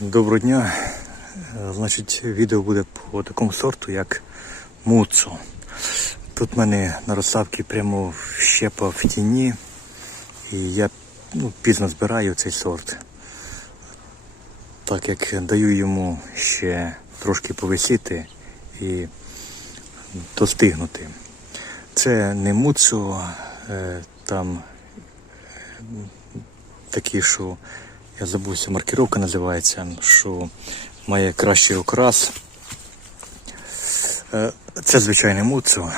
Доброго дня. Е, Значить, відео буде по такому сорту, як муцу. Тут в мене на розсадці прямо щепа в тіні. І я ну, пізно збираю цей сорт. Так як даю йому ще трошки повисіти і достигнути. Це не муцу, е, там такі, що я забувся, маркировка називається, що має кращий окрас. Е, Це звичайне муцу.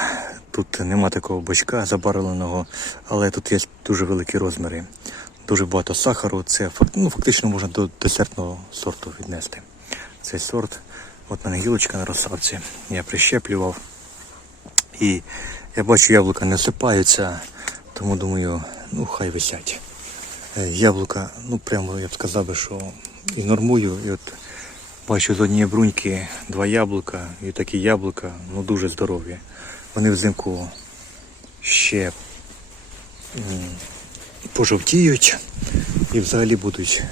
Тут нема такого бочка забарвленого, але тут є дуже великі розміри. Дуже багато сахару. Це ну, фактично можна до десертного сорту віднести. Цей сорт. От мене гілочка на розсадці. Я прищеплював. І я бачу, яблука не сипаються, тому думаю, ну хай висять. Е, Яблука, ну прямо я б сказав би, що і нормую. І от бачу з однієї бруньки два яблука, і такі яблука ну дуже здорові. Вони взимку ще пожовтіють і взагалі будуть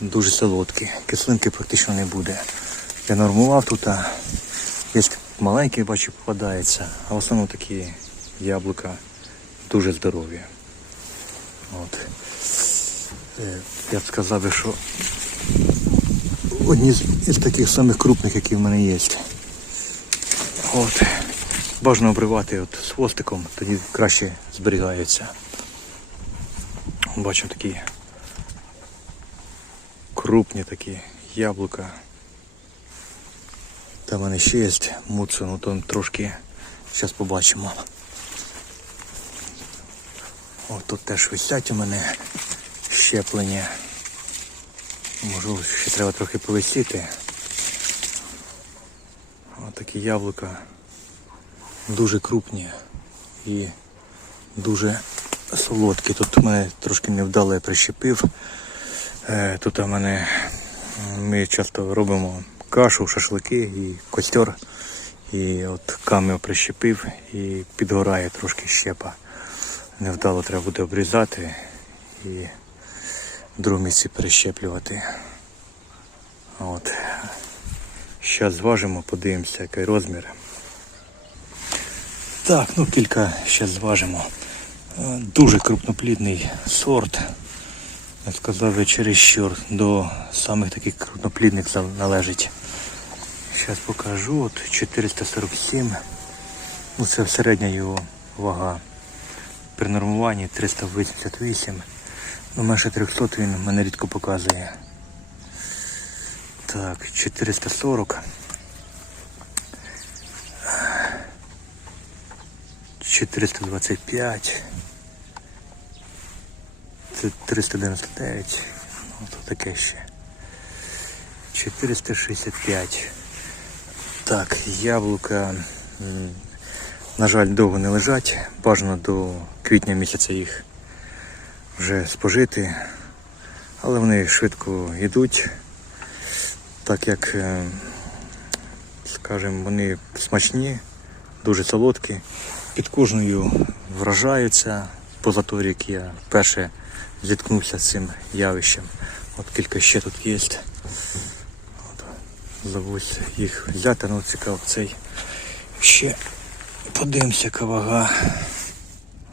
дуже солодкі. Кислинки практично не буде. Я нормував тут, а є маленькі, бачу, попадається, а в основному такі яблука дуже здорові. От. Е, Я б сказав, що одні з, таких самих крупних, які в мене є. От. Бажано обривати от з хвостиком, тоді краще зберігаються. Бачу такі крупні такі яблука. Там мене ще є муцу, ну то трошки зараз побачимо. О, тут теж висять у мене щеплення. Можливо, ще треба трохи повисіти. Ось такі яблука дуже крупні і дуже солодкі. Тут мене трошки невдало я прищепив. Е, Тут у мене ми часто робимо кашу, шашлики і костер. І от камінь прищепив і підгорає трошки щепа. Невдало треба буде обрізати і в другому місці перещеплювати. От. Зараз зважимо, подивимося, який розмір. Так, ну кілька ще зважимо. Е, Дуже крупноплідний сорт. Я сказав, я чересчур до самих таких крупноплідних належить. Зараз покажу. От 447. Ну це середня його вага. При нормуванні 388. Ну, менше 300 він мене рідко показує. Так, 440. 425. Це 399. Ну, то таке ще. 465. Так, яблука, на жаль, довго не лежать. Бажано до квітня місяця їх вже спожити. Але вони швидко йдуть, так як, е, скажімо, вони смачні, дуже солодкі. Під кожною вражаються. Поза той рік я вперше зіткнувся з цим явищем. От кілька ще тут є. От, забусь їх взяти, ну цікаво цей ще подивимося, яка вага.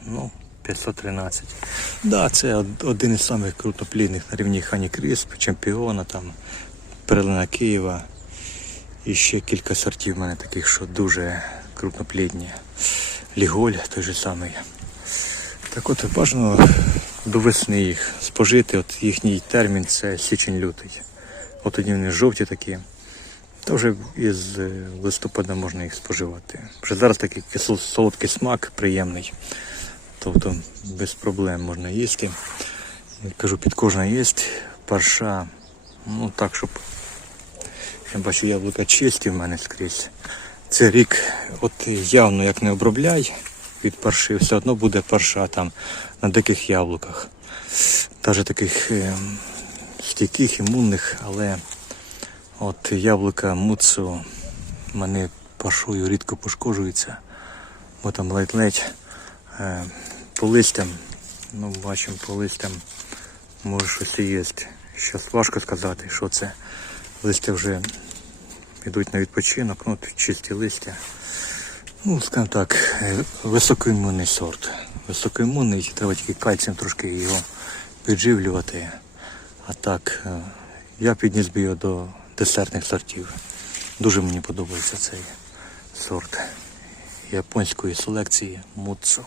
Ну, 513. Да, це один із самих крупноплідних на рівні Хані Крісп, чемпіона, там, Перлина Києва. І ще кілька сортів в мене таких, що дуже крупноплідні. Ліголь той же самий. Так от бажано до весни їх спожити. От їхній термін це січень-лютий. От тоді вони жовті такі. Та вже із е, листопада можна їх споживати. Вже зараз такий кисло- солодкий смак приємний. Тобто без проблем можна їсти. Я кажу, під кожна є парша. Ну так, щоб я бачу яблука чисті в мене скрізь. Це рік, от явно як не обробляй від парши, все одно буде парша там на диких яблуках. Навіть таких е, стійких, імунних, але от яблука муцу мене паршою рідко пошкоджуються, бо там ледь-ледь е, по листям, ну бачимо по листям, може щось і є. Щас важко сказати, що це. Листя вже йдуть на відпочинок, ну, чисті листя. Ну, скажімо так, е, високоімунний сорт. Високоімунний, треба тільки кальцієм трошки його підживлювати. А так, е, я підніс би його до десертних сортів. Дуже мені подобається цей сорт японської селекції Муцу.